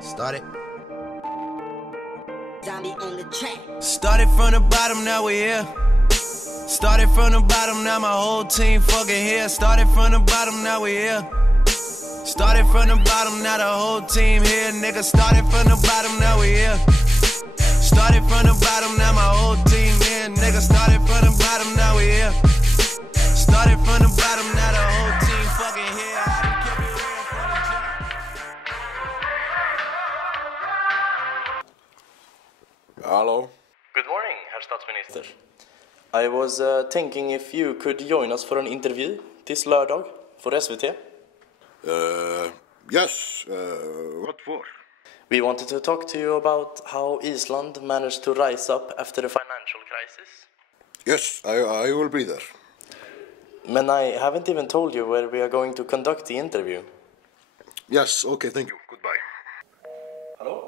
Started. Zombie on the track. Started from the bottom, now we're here. Started from the bottom, now my whole team fucking here. Started from the bottom, now we're here. Started from the bottom, now the whole team here. Nigga, started from the bottom, now we're here. Started from the bottom, now my whole team here. Nigga, started from the bottom, now we're here. Started from the bottom, now the whole team fucking here. Hello. Good morning, Herr Statsminister. I was thinking if you could join us for an interview this lördag for SVT. Yes, what for? We wanted to talk to you about how Iceland managed to rise up after the financial crisis. Yes, I will be there. Men I haven't even told you where we are going to conduct the interview. Yes, okay, thank you. Goodbye. Hello?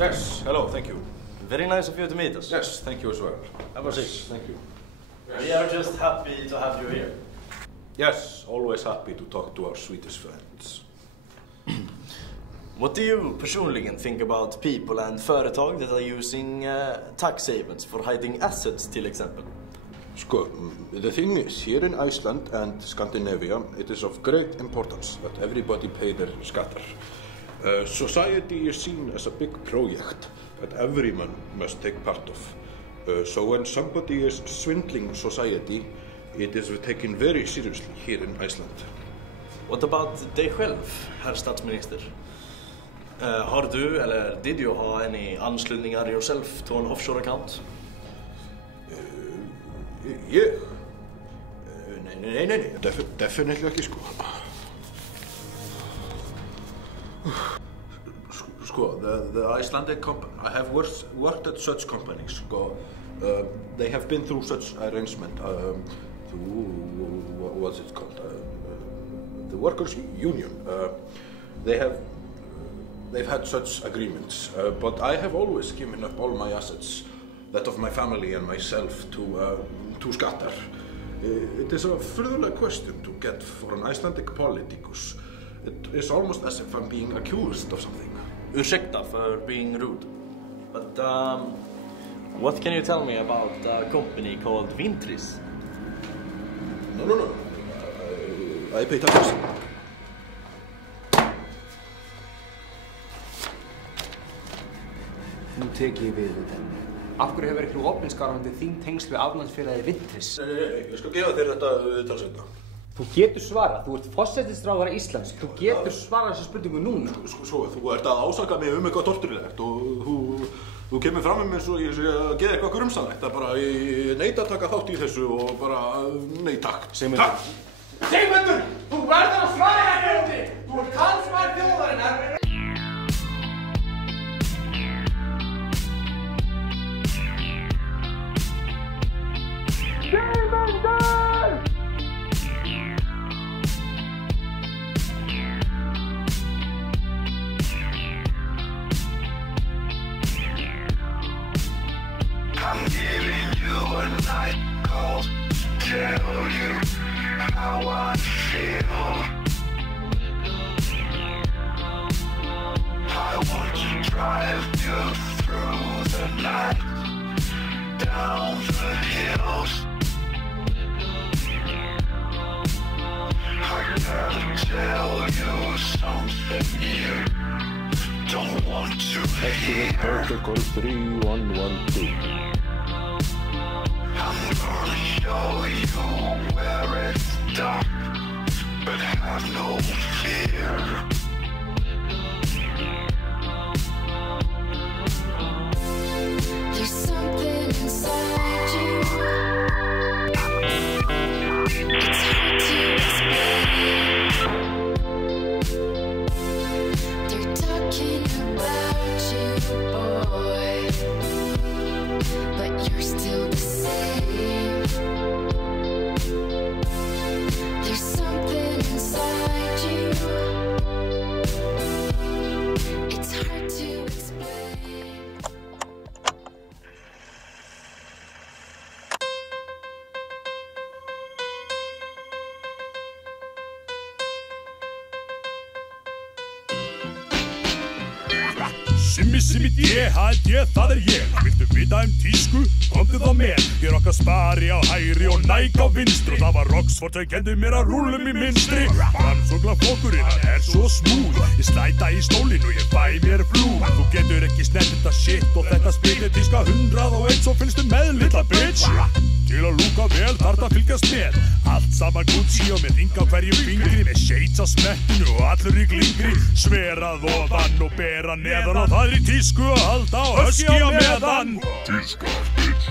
Yes, hello, thank you. Very nice of you to meet us. Yes, thank you as well. Have a seat. Thank you. We are just happy to have you here. Yes, always happy to talk to our Swedish friends. What do you personligen think about people and företag that are using tax havens for hiding assets, till exempel? The thing is, here in Iceland and Scandinavia, it is of great importance that everybody pay their skatter. Society is seen as a big project that everyone must take part of. So when somebody is swindling society, it is taken very seriously here in Iceland. What about dig själv, herr statsminister? Har du, eller did you ha any anslutningar yourself to an offshore account? Yeah. Nej. Definitely ekki, sko. The Icelandic company, I have worked at such companies. They have been through such arrangement what's it called? The workers' union. They've had such agreements, but I have always given up all my assets, that of my family and myself, to Skattar. It is a further question to get for an Icelandic politicus. It is almost as if I'm being accused of something. Ursäkta for being rude. But what can you tell me about a company called Vintris? No. I pay taxes. Nú tek ég við þetta. Af hverju hefur ekki opninskarandi þín tengsl við aflandsfélagið Vintris? Nei, ég skal gefa þér þetta talsveita. Þú getur svarað, þú ert forsætisráðherra Íslands. Þú getur svarað þessu spurningu núna. Svo, þú ert að ásaka mig eitthvað tortryggilegt og þú kemur fram með mér svo ég sé að gera eitthvað grunsamlegt. Það bara, ég neita að taka þátt í þessu og bara, nei takk. Sigmundur! Sigmundur! Þú verður að svara hérna! Þú ert talsmaður þjóðarinnar! I'm giving you a night call to tell you how I feel. I want to drive you through the night, down the hills. I gotta tell you something you don't want to hear. Protocol 3112. I'm gonna show you where it's dark, but have no fear. There's something inside you. It's hard to explain. They're talking about you, boy, but you're still the same. There's something inside you. It's hard to explain. Simmi, D-H-D, það ég. Viltu vita tísku? Komdu þá með. Ég rokka Spari á hægri og Nike á vinstri. Og það var Roxford sem kenndi mér að rúllum í minstri. Framsóknarflokkurinn, hann svo smúð. Ég slæta í stólinn og ég fæ mér flúð. Þú getur ekki snert þetta shit og þetta spillir tíska 101 svo finnstu með litla bitch. Til að lúka vel þarf að fylgjast með. Allt saman Gucci og með ring á hverju fingri. Með shades á smettinu og allur í glingri. Sverað ofan og bera neðan og það í tísku að halda og höski á meðan. Tíska, bitch.